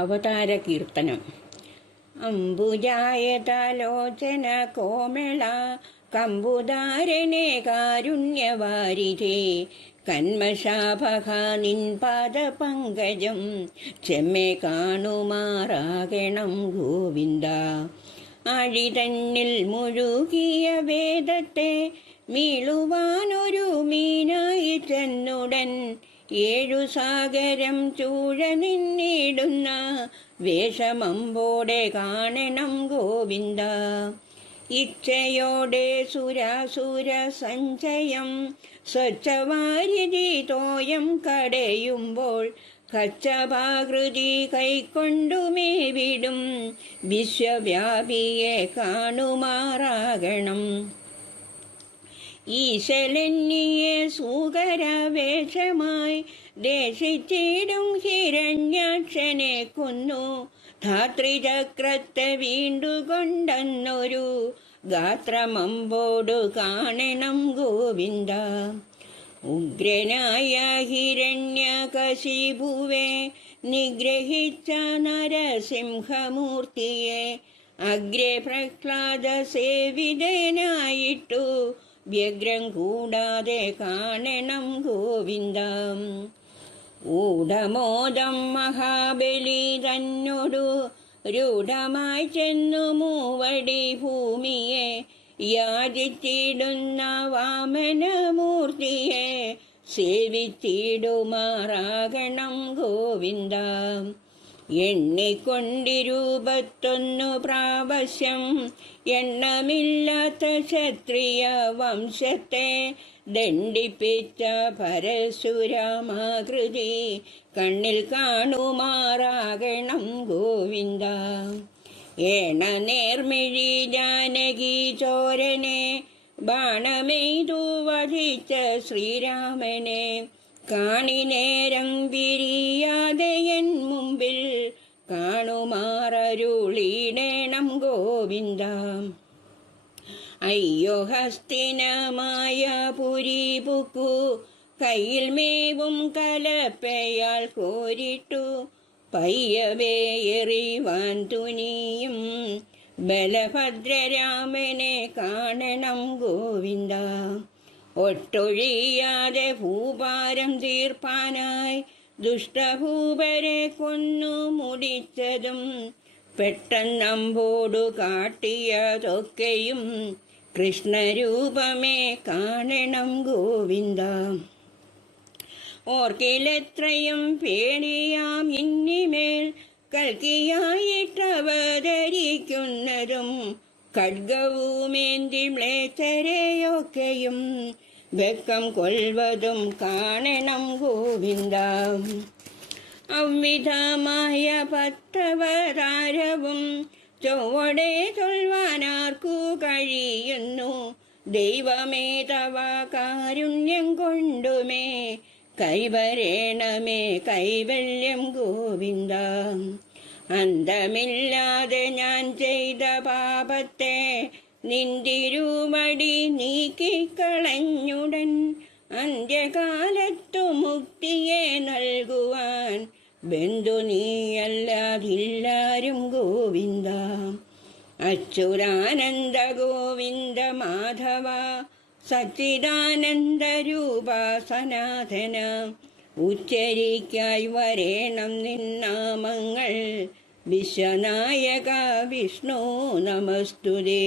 അവതാര കീർത്തനം. അംബുജായതലോചന കോമള കമ്പുദാരനെ കാരുണ്യവാരിധേ കന്മഷാഭഹ നിൻ പാദപങ്കജം ചെമ്മെ കാണുമാറാകണം ഗോവിന്ദ. ആഴിതന്നിൽ മുഴുകിയ വേദത്തെ മീളുവാനൊരു മീനായി ചെന്നുടൻ ഏഴു സാഗരം ചൂഴ നിന്നിടുന്ന വേഷമമ്പോടെ കാണണം ഗോവിന്ദ. ഇച്ഛയോടെ സുരാസുര സഞ്ചയം സ്വച്ഛവാരിധി തോയം കടയുമ്പോൾ കച്ചഭാകൃതി കൈക്കൊണ്ടുമേവിടും വിശ്വവ്യാപിയെ കാണുമാറാകണം. ഈശലന്യെ സൂകരവേഷമായി ദേശിച്ചിടും ഹിരണ്യാക്ഷനെ കൊന്നു ധാത്രിചക്രത്തെ വീണ്ടുകൊണ്ടെന്നൊരു ഗാത്രമമ്പോടു കാണണം ഗോവിന്ദ. ഉഗ്രനായ ഹിരണ്യകശിപുവെ നിഗ്രഹിച്ച നരസിംഹമൂർത്തിയെ അഗ്രേ പ്രഹ്ലാദ സേവിതനായിട്ടു വ്യഗ്രം കൂടാതെ കാണണം ഗോവിന്ദ. ഊഢമോദം മഹാബലി തന്നോടു രൂഢമായി ചെന്നു മൂവടി ഭൂമിയെ യാചിച്ചിടുന്ന വാമനമൂർത്തിയെ സേവിച്ചിടുമാറാകണം ഗോവിന്ദ. എണ്ണിക്കൊണ്ടിരുപത്തൊന്നു പ്രാവശ്യം എണ്ണമില്ലാത്ത ക്ഷത്രിയ വംശത്തെ ദണ്ഡിപ്പിച്ച പരശുരാമാകൃതി കണ്ണിൽ കാണുമാറാകണം ഗോവിന്ദ. ഏണ നേർമിഴി ജാനകി ചോരനെ ബാണമെയ്തു വധിച്ച ശ്രീരാമനെ കാണിനേരം പിരിയാതെ എൻ മുമ്പിൽ കാണുമാറരുളിടേണം ഗോവിന്ദ. അയ്യോ ഹസ്തിനമായ പുരി പുക്കു കയ്യിൽ മേവും കലപ്പയാൽ കോരിട്ടു പയ്യവേ എറിവാൻ തുനിയും ബലഭദ്രരാമനെ കാണണം ഗോവിന്ദ. ഒട്ടൊഴിയാതെ ഭൂഭാരം തീർപ്പാനായി ദുഷ്ടഭൂപരെ കൊന്നു മുടിച്ചതും പെട്ടെന്നമ്പോടു കാട്ടിയതൊക്കെയും കൃഷ്ണരൂപമേ കാണണം ഗോവിന്ദ. ഓർക്കിലെത്രയും പേടിയാം ഇന്നിമേൽ കൽക്കിയായിട്ടവതരിക്കുന്നതും ഖഡ്ഗവുമേന്തി മ്ലേച്ഛരെയൊക്കെയും വെക്കം കൊൽവതും കാണണം ഗോവിന്ദ. അവ്വിധമായ പത്തവതാരവും ചൊവ്വടെ ചൊൽവാനാർക്കു കഴിയുന്നു ദൈവമേ തവ കാരുണ്യം കൊണ്ടുമേ കൈവരേണമേ കൈവല്യം ഗോവിന്ദ. അന്തമില്ലാതെ ഞാൻ ചെയ്ത പാപത്തെ നിന്തിരുമടി നീക്കിക്കളഞ്ഞുടൻ അന്ത്യകാലത്തു മുക്തിയെ നൽകുവാൻ ബന്ധു നീയല്ലാതില്ലാരും ഗോവിന്ദ. അച്യുതാനന്ദ ഗോവിന്ദ മാധവ സച്ചിദാനന്ദരൂപ സനാതന ഉച്ചരിക്കായി വരേണം നിന്നാമങ്ങൾ വിശ്വനായക വിഷ്ണു നമസ്തുതേ.